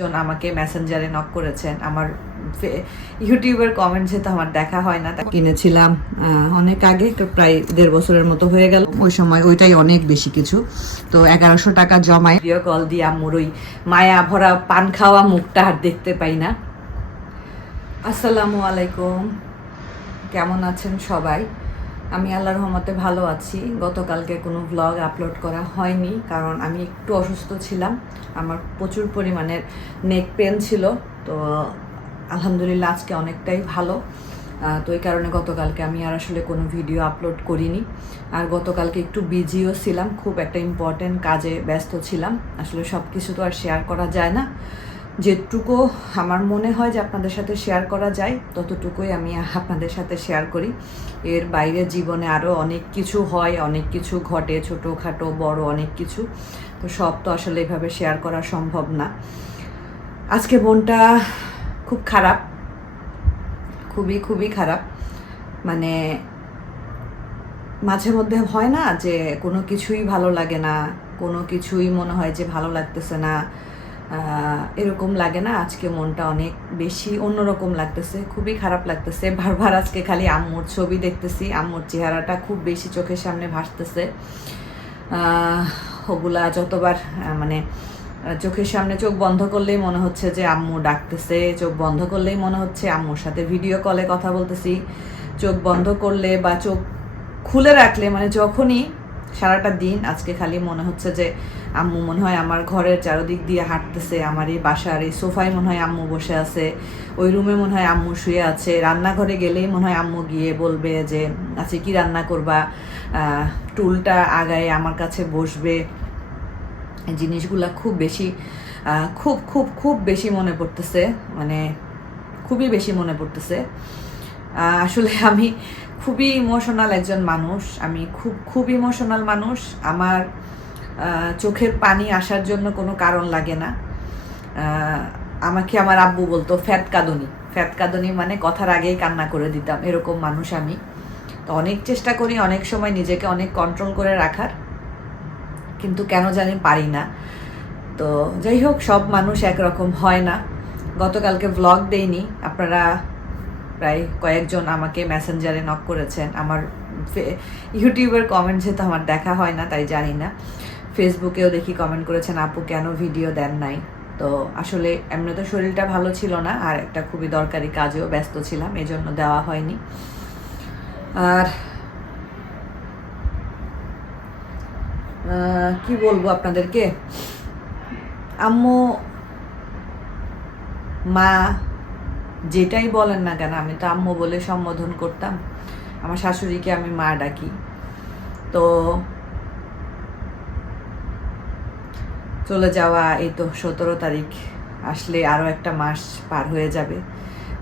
জন আমাকে মেসেঞ্জারে নক করেছেন। আমার ইউটিউবের কমেন্ট যেহেতু আমার দেখা হয় না কিনেছিলাম অনেক আগে প্রায় দেড় বছরের মতো হয়ে গেল। ওই সময় ওইটাই অনেক বেশি কিছু। তো এগারোশো টাকা জমায়। ভিডিও কল দিয়ে আম্মুর ওই মায়া ভরা পান খাওয়া মুখটা আর দেখতে পাই না। আসসালামু আলাইকুম। কেমন আছেন সবাই? আমি আল্লাহর রহমতে ভালো আছি। গতকালকে কোনো ব্লগ আপলোড করা হয়নি, কারণ আমি একটু অসুস্থ ছিলাম। আমার প্রচুর পরিমাণের নেক পেন ছিল, তো আলহামদুলিল্লাহ আজকে অনেকটাই ভালো। তো এই কারণে গতকালকে আমি আর আসলে কোনো ভিডিও আপলোড করিনি। আর গতকালকে একটু বিজিও ছিলাম, খুব একটা ইম্পর্টেন্ট কাজে ব্যস্ত ছিলাম। আসলে সব কিছু তো আর শেয়ার করা যায় না। যেটুকু আমার মনে হয় যে আপনাদের সাথে শেয়ার করা যায়, ততটুকুই আমি আপনাদের সাথে শেয়ার করি। এর বাইরে জীবনে আরও অনেক কিছু হয়, অনেক কিছু ঘটে, ছোটোখাটো, বড় অনেক কিছু। তো সব তো আসলে এভাবে শেয়ার করা সম্ভব না। আজকে মনটা খুব খারাপ, খুবই খুবই খারাপ। মানে মাঝে মধ্যে হয় না যে কোনো কিছুই ভালো লাগে না, কোনো কিছুই মনে হয় যে ভালো লাগতেছে না। এরকম লাগে না? আজকে মনটা অনেক বেশি অন্যরকম লাগতেছে, খুবই খারাপ লাগতেছে। বারবার আজকে খালি আম্মুর ছবি দেখতেছি, আম্মুর চেহারাটা খুব বেশি চোখের সামনে ভাসতেছে। ওগুলা যতবার মানে চোখের সামনে চোখ বন্ধ করলেই মনে হচ্ছে যে আম্মু ডাকতেছে, চোখ বন্ধ করলেই মনে হচ্ছে আম্মুর সাথে ভিডিও কলে কথা বলতেছি। চোখ বন্ধ করলে বা চোখ খুলে রাখলে মানে যখনই সারাটা দিন আজকে খালি মনে হচ্ছে যে আম্মু মনে হয় আমার ঘরের চারদিক দিয়ে হাঁটতেছে, আমার এই বাসার এই সোফায় মনে হয় আম্মু বসে আছে, ওই রুমে মনে হয় আম্মু শুয়ে আছে, রান্নাঘরে গেলেই মনে হয় আম্মু গিয়ে বলবে যে আজকে কি রান্না করবা? টুলটা আগায় আমার কাছে বসবে। জিনিসগুলা খুব বেশি খুব খুব খুব বেশি মনে পড়তেছে মানে খুবই বেশি মনে পড়তেছে। আসলে আমি খুবই ইমোশনাল একজন মানুষ, আমি খুব খুব ইমোশনাল মানুষ। আমার চোখের পানি আসার জন্য কোনো কারণ লাগে না। আমাকে আমার আব্বু বলতো ফ্যাত কাঁদনি। ফ্যাত কাঁদনি মানে কথার আগেই কান্না করে দিতাম, এরকম মানুষ আমি। তো অনেক চেষ্টা করি, অনেক সময় নিজেকে অনেক কন্ট্রোল করে রাখার, কিন্তু কেন জানি পারি না। তো যাই হোক, সব মানুষ একরকম হয় না। গতকালকে ভ্লগ দেইনি, আপনারা প্রায় কয়েকজন আমাকে মেসেঞ্জারে নক করেছেন। আমার ইউটিউবের কমেন্ট যেহেতু আমার দেখা হয় না, তাই জানি না। ফেসবুকেও দেখি কমেন্ট করেছেন, আপু, কেন ভিডিও দেন নাই? তো আসলে এমনি তো শরীরটা ভালো ছিল না, আর একটা খুবই দরকারি কাজেও ব্যস্ত ছিলাম এই জন্য দেওয়া হয়নি। আর কি বলব আপনাদেরকে? আম্মু, মা, যেটাই বলেন না কেন, আমি তো আম্মু বলে সম্বোধন করতাম। আমার শাশুড়িকে আমি মা ডাকি। তো চলে যাওয়া, এই তো সতেরো তারিখ। আসলে আরও একটা মাস পার হয়ে যাবে।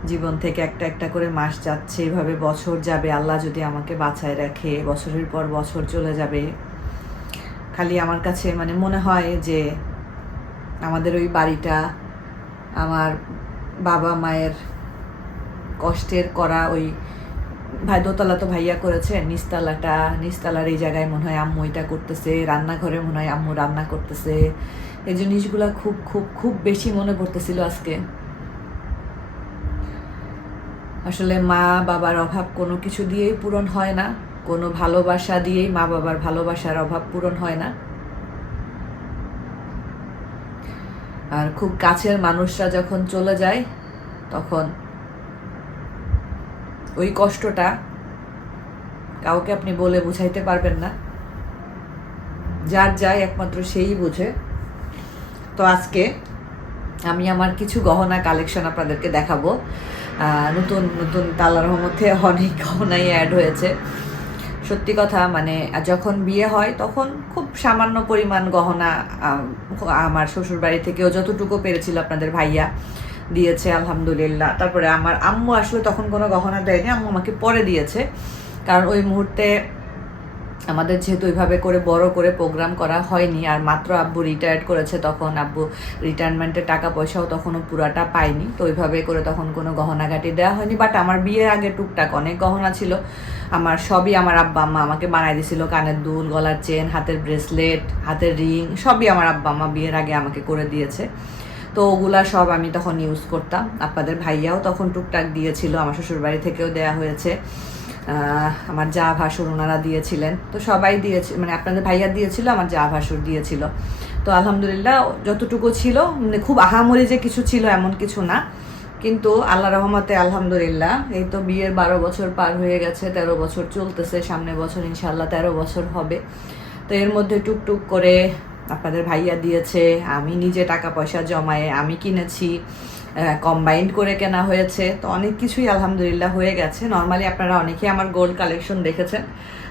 জীবন থেকে একটা একটা করে মাস যাচ্ছে, এভাবে বছর যাবে। আল্লাহ যদি আমাকে বাঁচায় রাখে, বছরের পর বছর চলে যাবে। খালি আমার কাছে মানে মনে হয় যে আমাদের ওই বাড়িটা আমার বাবা মায়ের কষ্টের করা ওই ভাই, দোতলা তো ভাইয়া করেছে, নিচতলাটা, নিচতলার এই জায়গায় মনে হয় আম্মু এটা করতেছে, রান্নাঘরে মনে হয় আম্মু রান্না করতেছে। এই জিনিসগুলো খুব খুব খুব বেশি মনে পড়তেছিল আজকে। আসলে মা বাবার অভাব কোনো কিছু দিয়েই পূরণ হয় না, কোনো ভালোবাসা দিয়েই মা বাবার ভালোবাসার অভাব পূরণ হয় না। আর খুব কাছের মানুষরা যখন চলে যায়, তখন ওই কষ্টটা কাউকে আপনি বলে বুঝাইতে পারবেন না। যার যায় একমাত্র সেই বুঝে। তো আজকে আমি আমার কিছু গহনা কালেকশন আপনাদেরকে দেখাবো। নতুন নতুন তালার মধ্যে অনেক গহনাই অ্যাড হয়েছে। সত্যি কথা মানে যখন বিয়ে হয় তখন খুব সামান্য পরিমাণ গহনা আমার শ্বশুর বাড়ি থেকেও যতটুকু পেরেছিল আপনাদের ভাইয়া দিয়েছে, আলহামদুলিল্লাহ। তারপরে আমার আম্মু আসলে তখন কোনো গহনা দেয়নি, আম্মু আমাকে পরে দিয়েছে। কারণ ওই মুহূর্তে আমাদের যেহেতু ওইভাবে করে বড় করে প্রোগ্রাম করা হয়নি, আর মাত্র আব্বু রিটায়ার্ড করেছে তখন, আব্বু রিটায়ারমেন্টের টাকা পয়সাও তখনও পুরাটা পাইনি তো ওইভাবে করে তখন কোনো গহনাগাটি দেওয়া হয়নি। বাট আমার বিয়ের আগে টুকটাক অনেক গহনা ছিল। আমার সবই আমার আব্বা, আম্মা আমাকে বানাই দিছিল। কানের দুল, গলার চেন হাতের ব্রেসলেট হাতের রিং সবই আমার আব্বা, আম্মা বিয়ের আগে আমাকে করে দিয়েছে। তো ওগুলা সব আমি তখন ইউজ করতাম। আপনাদের ভাইয়াও তখন টুকটাক দিয়েছিল, আমার শ্বশুর বাড়ি থেকেও দেয়া হয়েছে। আমার যা ভাসুর ওনারা দিয়েছিলেন। তো সবাই দিয়েছে মানে আপনাদের ভাইয়া দিয়েছিল, আমার যা ভাসুর দিয়েছিল। তো আলহামদুলিল্লাহ যতটুকু ছিল মানে খুব আহামরি যে কিছু ছিল এমন কিছু না। কিন্তু আল্লাহ রহমতে আলহামদুলিল্লাহ, এই তো বিয়ের বারো বছর পার হয়ে গেছে, তেরো বছর চলতেছে সামনে বছর ইনশাল্লাহ তেরো বছর হবে। তো এর মধ্যে টুকটুক করে আপনাদের ভাইয়া দিয়েছে, আমি নিজে টাকা পয়সা জমায়ে, আমি কিনেছি কম্বাইন্ড করে কেনা হয়েছে। তো অনেক কিছুই আলহামদুলিল্লাহ হয়ে গেছে। নর্মালি আপনারা অনেকেই আমার গোল্ড কালেকশন দেখেছেন।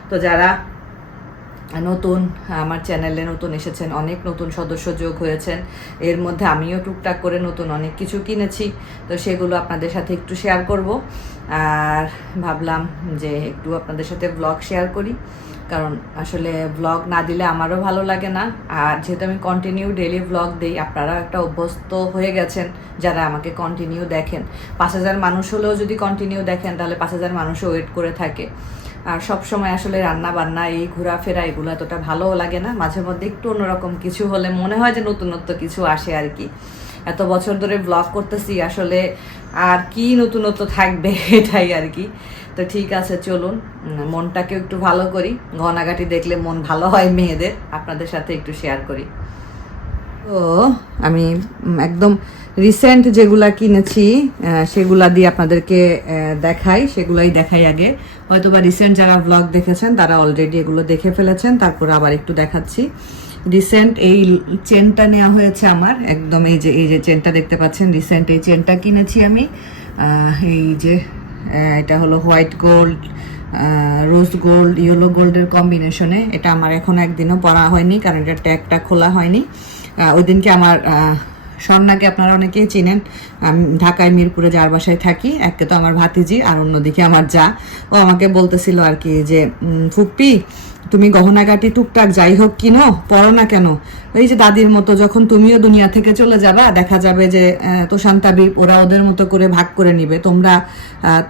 তো যারা নতুন, আমার চ্যানেলে নতুন এসেছেন, অনেক নতুন সদস্য যোগ হয়েছেন। এর মধ্যে আমিও টুকটাক করে নতুন অনেক কিছু কিনেছি, তো সেগুলো আপনাদের সাথে একটু শেয়ার করব। আর ভাবলাম যে একটু আপনাদের সাথে ব্লগ শেয়ার করি, কারণ আসলে ব্লগ না দিলে আমারও ভালো লাগে না। আর যেহেতু আমি কন্টিনিউ ডেলি ব্লগ দিই আপনারা একটা অভ্যস্ত হয়ে গেছেন যারা আমাকে কন্টিনিউ দেখেন। পাঁচ হাজার মানুষ হলেও যদি কন্টিনিউ দেখেন, তাহলে পাঁচ হাজার মানুষও ওয়েট করে থাকে। আর সব সময় আসলে রান্না বান্না এই ঘোরাফেরা এগুলো এতটা ভালোও লাগে না। মাঝে মধ্যে একটু অন্যরকম কিছু হলে মনে হয় যে নতুনত্ব কিছু আসে আর কি। এত বছর ধরে ব্লগ করতেছি, আসলে আর কি নতুনত্ব থাকবে এটাই আর কি। তো ঠিক আছে, চলুন মনটাকে একটু ভালো করি। গহনাগাটি দেখলে মন ভালো হয় মেয়েদের। আপনাদের সাথে একটু শেয়ার করি। তো আমি একদম রিসেন্ট যেগুলা কিনেছি সেগুলা দিয়ে আপনাদেরকে দেখাই। সেগুলাই দেখাই আগে। হয়তো বা রিসেন্ট যারা ব্লগ দেখেছেন, তারা অলরেডি এগুলো দেখে ফেলেছেন, তারপর আবার একটু দেখাচ্ছি। রিসেন্ট এই চেনটা নেওয়া হয়েছে আমার, একদম এই যে এই যে চেনটা দেখতে পাচ্ছেন রিসেন্ট এই চেনটা কিনেছি আমি। এই যে এটা হলো white gold rose gold yellow গোল্ডের কম্বিনেশনে এটা আমার এখন একদিনও পরা হয়নি, কারণ এটা ট্যাগটা খোলা হয়নি। ওই দিনকে আমার স্বর্ণাকে আপনারা অনেকেই চিনেন। আমি ঢাকায়, মিরপুরে, যার বাসায় থাকি। একে তো আমার ভাতিজি, আর অন্যদিকে আমার যা। ও আমাকে বলতেছিল আর কি যে ফুপ্পি তুমি গহনাগাটি টুকটাক যাই হোক কিনো, পড়ো না কেন? এই যে দাদির মতো, যখন তুমিও দুনিয়া থেকে চলে যাবা, দেখা যাবে যে তোষান্তাবি ওরা ওদের মতো করে ভাগ করে নিবে। তোমরা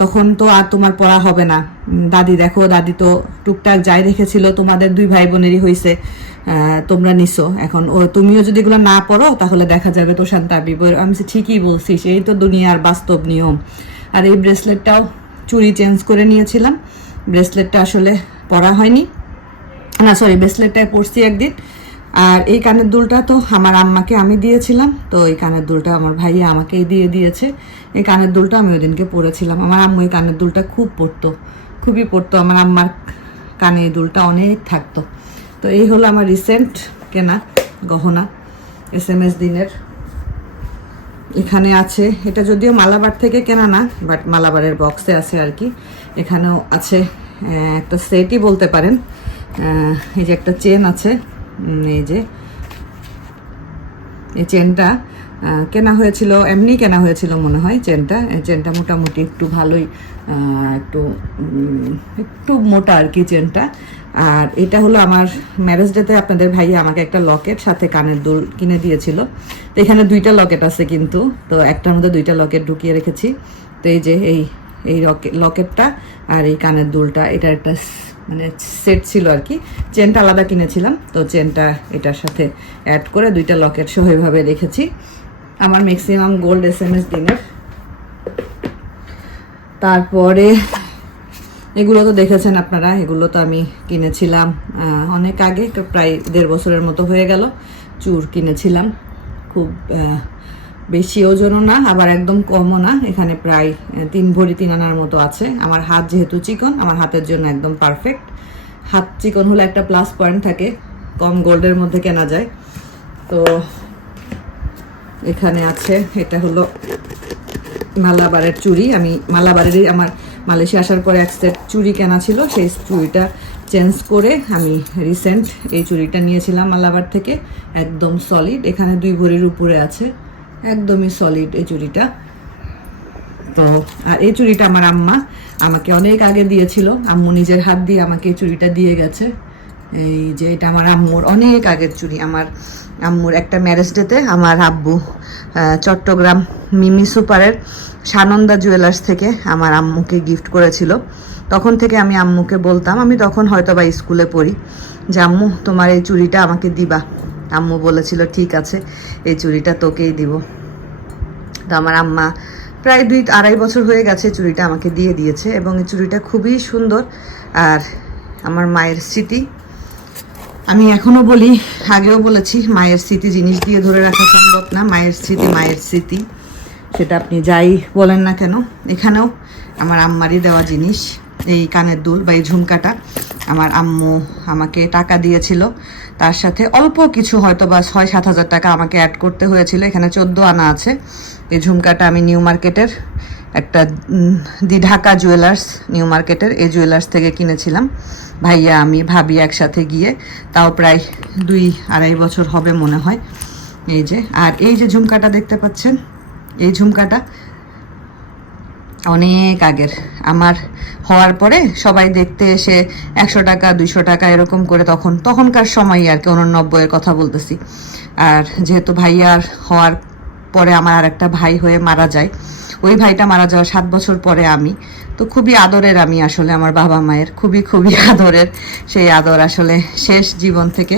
তখন তো আর তোমার পড়া হবে না। দাদি, দেখো, দাদি তো টুকটাক যাই রেখেছিল, তোমাদের দুই ভাই বোনেরই হয়েছে তোমরা নিছো। এখন ও তুমিও যদি এগুলো না পড়ো তাহলে দেখা যাবে তোষান্তাবি আমি বলছি, ঠিকই বলছিস এই তো দুনিয়ার বাস্তব নিয়ম। আর এই ব্রেসলেটটাও চুরি চেঞ্জ করে নিয়েছিলাম। ব্রেসলেটটা আসলে পরা হয়নি। না সরি ব্রেসলেটটাই পরছি একদিন। আর এই কানের দুলটা তো আমার আম্মাকে আমি দিয়েছিলাম। তো এই কানের দুলটা আমার ভাইয়া আমাকেই দিয়ে দিয়েছে। এই কানের দুলটা আমি ওই দিনকে পরেছিলাম। আমার আম্মু এই কানের দুলটা খুব পরতো। খুবই পরতো। আমার আম্মার কানে দুলটা অনেক থাকতো। তো এই হলো আমার রিসেন্ট কেনা, গহনা এস এম এস দিনের। এখানে আছে, এটা যদিও মালাবার থেকে কেনা না বাট মালাবারের বক্সে আছে আর কি। এখানেও আছে একটা সেটই বলতে পারেন। এই যে একটা চেন আছে এই যে। এই চেনটা কেনা হয়েছিল, এমনি কেনা হয়েছিল মনে হয় চেনটা এই চেনটা মোটামুটি একটু ভালোই একটু একটু মোটা আর কি চেনটা আর এটা হলো আমার ম্যারেজ ডেতে আপনাদের ভাইয়া আমাকে একটা লকেট সাথে কানের দুল কিনে দিয়েছিল। তো এখানে দুইটা লকেট আছে কিন্তু, তো একটার মধ্যে দুইটা লকেট ঢুকিয়ে রেখেছি। তো এই যে এই এই লকেটটা আর এই কানের দুলটা, এটা একটা মানে সেট ছিল আর কি। চেনটা আলাদা কিনেছিলাম, তো চেনটা এটার সাথে অ্যাড করে দুইটা লকেট সহ এভাবে রেখেছি। আমার maximum gold S M S দিনের। তারপরে এগুলো তো দেখেছেন আপনারা, এগুলো তো আমি কিনেছিলাম অনেক আগে প্রায় দেড় বছরের মতো হয়ে গেল, চুর কিনেছিলাম, খুব বেশি ওজনও না, আবার একদম কমও না, এখানে প্রায় তিন ভরি তিন আনার মতো আছে, আমার হাত যেহেতু চিকন, আমার হাতের জন্য একদম পারফেক্ট হাত চিকন হলে একটা প্লাস পয়েন্ট থাকে, কম গোল্ডের মধ্যে কেনা যায়, তো এখানে আছে, এটা হলো মালাবারের চুড়ি, আমি মালাবারেরই আমার মালয়েশিয়া আসার পরে এক সেট চুড়ি কেনা ছিল, সেই চুড়িটা চেঞ্জ করে আমি রিসেন্ট এই চুড়িটা নিয়েছিলাম মালাবার থেকে, একদম সলিড এখানে দুই ভরির উপরে আছে, একদমই সলিড এই চুড়িটা। তো, আর এই চুড়িটা আমার আম্মা আমাকে অনেক আগে দিয়েছিল, আম্মু নিজের হাত দিয়ে আমাকে এই চুড়িটা দিয়ে গেছে। এই যে এটা আমার আম্মুর, অনেক আগের চুড়ি আমার আম্মুর একটা ম্যারেজ ডেতে আমার আব্বু চট্টগ্রাম মিমি সুপারের সানন্দা জুয়েলার্স থেকে আমার আম্মুকে গিফট করেছিল। তখন থেকে আমি আম্মুকে বলতাম, আমি তখন হয়তো বা স্কুলে পড়ি যে, আম্মু, তোমার এই চুড়িটা আমাকে দিবা। আম্মু বলেছিল, ঠিক আছে, এই চুড়িটা তোকেই দিব। তো আমার আম্মা প্রায় দুই, আড়াই বছর হয়ে গেছে চুড়িটা আমাকে দিয়ে দিয়েছে এবং এই চুড়িটা খুবই সুন্দর। আর আমার মায়ের স্মৃতি আমি এখনও বলি, আগেও বলেছি, মায়ের স্মৃতি জিনিস দিয়ে ধরে রাখা সম্ভব না, মায়ের স্মৃতি মায়ের স্মৃতি। সেটা আপনি যাই বলেন না কেন, এখানেও আমার আম্মারই দেওয়া জিনিস, এই কানের দুল বা এই ঝুমকাটা। আমার আম্মু আমাকে টাকা দিয়েছিল, তার সাথে অল্প কিছু হয়তো বা ছয়, সাত হাজার টাকা আমাকে অ্যাড করতে হয়েছিল, এখানে চোদ্দ আনা আছে। এই ঝুমকাটা আমি নিউ মার্কেটের একটা দি ঢাকা জুয়েলার্স, নিউ মার্কেটের, এই জুয়েলার্স থেকে কিনেছিলাম। ভাইয়া, আমি, ভাবি একসাথে গিয়ে, তাও প্রায় দুই আড়াই বছর হবে মনে হয়, এই যে। আর এই যে ঝুমকাটা দেখতে পাচ্ছেন, এই ঝুমকাটা অনেক আগের। আমার হওয়ার পরে সবাই দেখতে এসে একশো টাকা, দুইশো টাকা এরকম করে তখন, তখনকার সময় আর কি উননব্বইয়ের কথা বলতেছি। আর যেহেতু ভাইয়ার হওয়ার পরে আমার আর একটা ভাই হয়ে মারা যায় ওই ভাইটা মারা যাওয়ার সাত বছর পরে আমি। তো খুবই আদরের আমি আসলে আমার বাবা মায়ের, খুবই খুবই আদরের। সেই আদর আসলে শেষ জীবন থেকে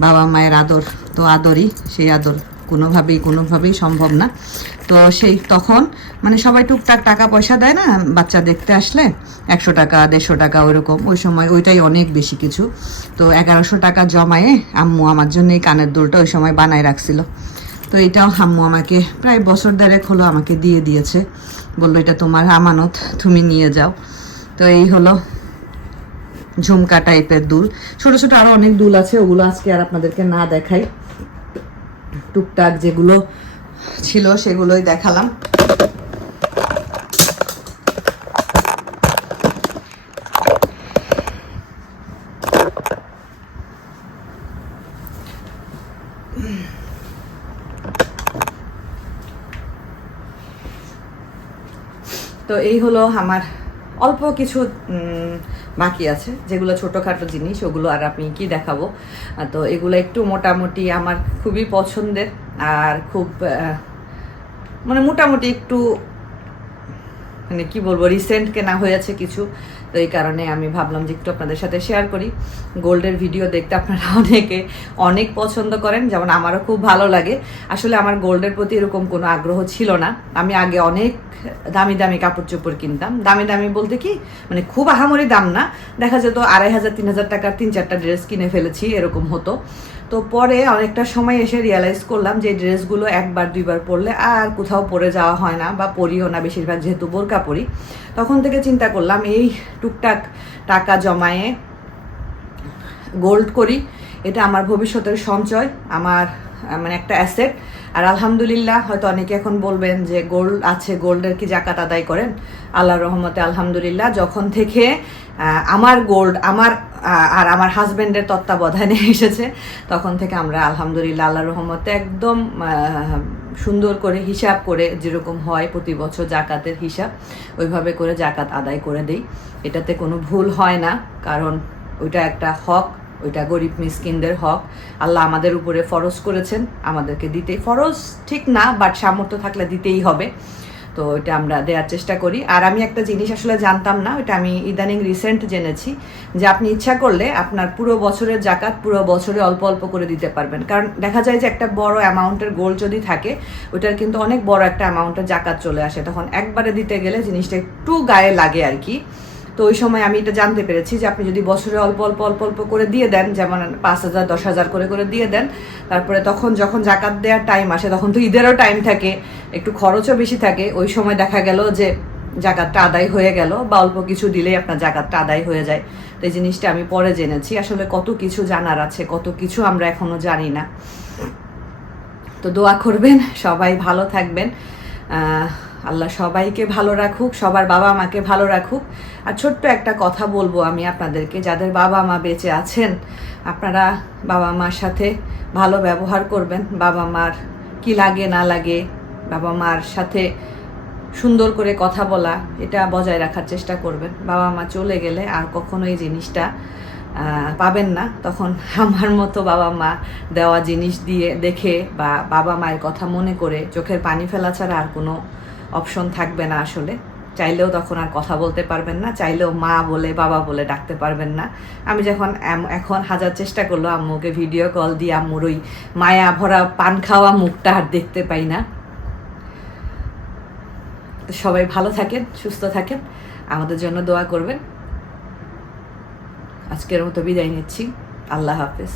বাবা মায়ের আদর, তো আদরই সেই আদর। কোনোভাবেই কোনোভাবেই সম্ভব না। তো সেই তখন মানে সবাই টুকটাক টাকা পয়সা দেয় না, বাচ্চা দেখতে আসলে একশো টাকা, দেড়শো টাকা ওইরকম। ওই সময় ওইটাই অনেক বেশি কিছু। তো এগারোশো টাকা জমায়ে আম্মু আমার জন্য এই কানের দুলটা ওই সময় বানায় রাখছিল। তো এটাও হাম্মু আমাকে প্রায় বছর দেড়েক হলো আমাকে দিয়ে দিয়েছে। বলল, এটা তোমার আমানত, তুমি নিয়ে যাও। তো এই হলো ঝুমকা টাইপের দুল। ছোট ছোট আরও অনেক দুল আছে, ওগুলো আজকে আর আপনাদেরকে না দেখাই। টুকটাক যেগুলো ছিল, সেগুলোই দেখালাম। তো এই হলো আমার অল্প কিছু বাকি আছে, যেগুলো ছোটোখাটো জিনিস, ওগুলো আর আমি কি দেখাবো। তো এগুলো একটু মোটামুটি আমার খুবই পছন্দের, আর খুব মানে মোটামুটি একটু মানে কি বলব রিসেন্ট কেনা হয়েছে কিছু। তো এই কারণে আমি ভাবলাম যে একটু আপনাদের সাথে শেয়ার করি। গোল্ডের ভিডিও দেখতে আপনারা অনেকে অনেক পছন্দ করেন, যেমন আমারও খুব ভালো লাগে। আসলে আমার গোল্ডের প্রতি এরকম কোনো আগ্রহ ছিল না। আমি আগে অনেক দামি দামি কাপড় চোপড় কিনতাম। দামি দামি বলতে কি মানে খুব আহামরি দাম না। দেখা যেত আড়াই হাজার, তিন হাজার টাকার তিন চারটা ড্রেস কিনে ফেলেছি, এরকম হতো। তো পরে অনেকটা সময় এসে রিয়ালাইজ করলাম যে ড্রেসগুলো একবার দুইবার পরলে আর কোথাও পরে যাওয়া হয় না বা পরিও না বেশিরভাগ, যেহেতু বোরকা পরি। তখন থেকে চিন্তা করলাম, এই টুকটাক টাকা জমায়ে গোল্ড করি। এটা আমার ভবিষ্যতের সঞ্চয়, আমার মানে একটা অ্যাসেট আর আলহামদুলিল্লাহ, হয়তো অনেকে এখন বলবেন যে গোল্ড আছে গোল্ডের কি জাকাত আদায় করেন? আল্লাহ রহমতে আলহামদুলিল্লাহ, যখন থেকে আমার গোল্ড আমার আর আমার হাজবেন্ডের তত্ত্বাবধানে এসেছে। তখন থেকে আমরা আলহামদুলিল্লাহ আল্লাহর রহমতে একদম সুন্দর করে হিসাব করে যেরকম হয় প্রতি বছর জাকাতের হিসাব, ওইভাবে করে জাকাত আদায় করে দেই। এটাতে কোনো ভুল হয় না, কারণ ওইটা একটা হক, ওইটা গরিব মিসকিনদের হক। আল্লাহ আমাদের উপরে ফরজ করেছেন, আমাদেরকে দিতেই ফরজ। ঠিক না, বাট সামর্থ্য থাকলে দিতেই হবে। তো এটা আমরা দেওয়ার চেষ্টা করি। আর আমি একটা জিনিস আসলে জানতাম না ওইটা আমি ইদানিং রিসেন্ট জেনেছি যে আপনি ইচ্ছা করলে আপনার পুরো বছরের জাকাত পুরো বছরে অল্প অল্প করে দিতে পারবেন। কারণ দেখা যায় যে একটা বড় অ্যামাউন্টের গোল যদি থাকে, ওটার কিন্তু অনেক বড় একটা অ্যামাউন্টের জাকাত চলে আসে। তখন একবারে দিতে গেলে জিনিসটা একটু গায়ে লাগে আর কি। তো ওই সময় আমি এটা জানতে পেরেছি যে আপনি যদি বছরে অল্প অল্প অল্প অল্প করে দিয়ে দেন, যেমন পাঁচ হাজার, দশ হাজার করে করে দিয়ে দেন, তারপরে তখন যখন জাকাত দেওয়ার টাইম আসে, তখন তো ঈদেরও টাইম থাকে, একটু খরচও বেশি থাকে, ওই সময় দেখা গেল যে জাকাতটা আদায় হয়ে গেল বা অল্প কিছু দিলেই আপনার জাকাতটা আদায় হয়ে যায়। তো এই জিনিসটা আমি পরে জেনেছি, আসলে কত কিছু জানার আছে, কত কিছু আমরা এখনও জানি না। তো দোয়া করবেন, সবাই ভালো থাকবেন। আল্লাহ সবাইকে ভালো রাখুক, সবার বাবা মাকে ভালো রাখুক। আর ছোট্ট একটা কথা বলব আমি আপনাদেরকে, যাদের বাবা মা বেঁচে আছেন, আপনারা বাবা মার সাথে ভালো ব্যবহার করবেন। বাবা মার কি লাগে, না লাগে, বাবা মার সাথে সুন্দর করে কথা বলা, এটা বজায় রাখার চেষ্টা করবেন। বাবা মা চলে গেলে আর কখনো এই জিনিসটা পাবেন না। তখন আমার মতো বাবা মা দেওয়া জিনিস দিয়ে দেখে বা বাবা মায়ের কথা মনে করে চোখের পানি ফেলা ছাড়া আর কোনো অপশন থাকবে না আসলে। চাইলেও তখন আর কথা বলতে পারবেন না, চাইলেও মা বলে, বাবা বলে ডাকতে পারবেন না। আমি যখন এখন হাজার চেষ্টা করল আম্মুকে ভিডিও কল দিয়ে আম্মুর ওই মায়া ভরা পান খাওয়া মুখটা আর দেখতে পাই না। সবাই ভালো থাকেন, সুস্থ থাকেন, আমাদের জন্য দোয়া করবেন। আজকের মতো বিদায় নিচ্ছি। আল্লাহ হাফেজ।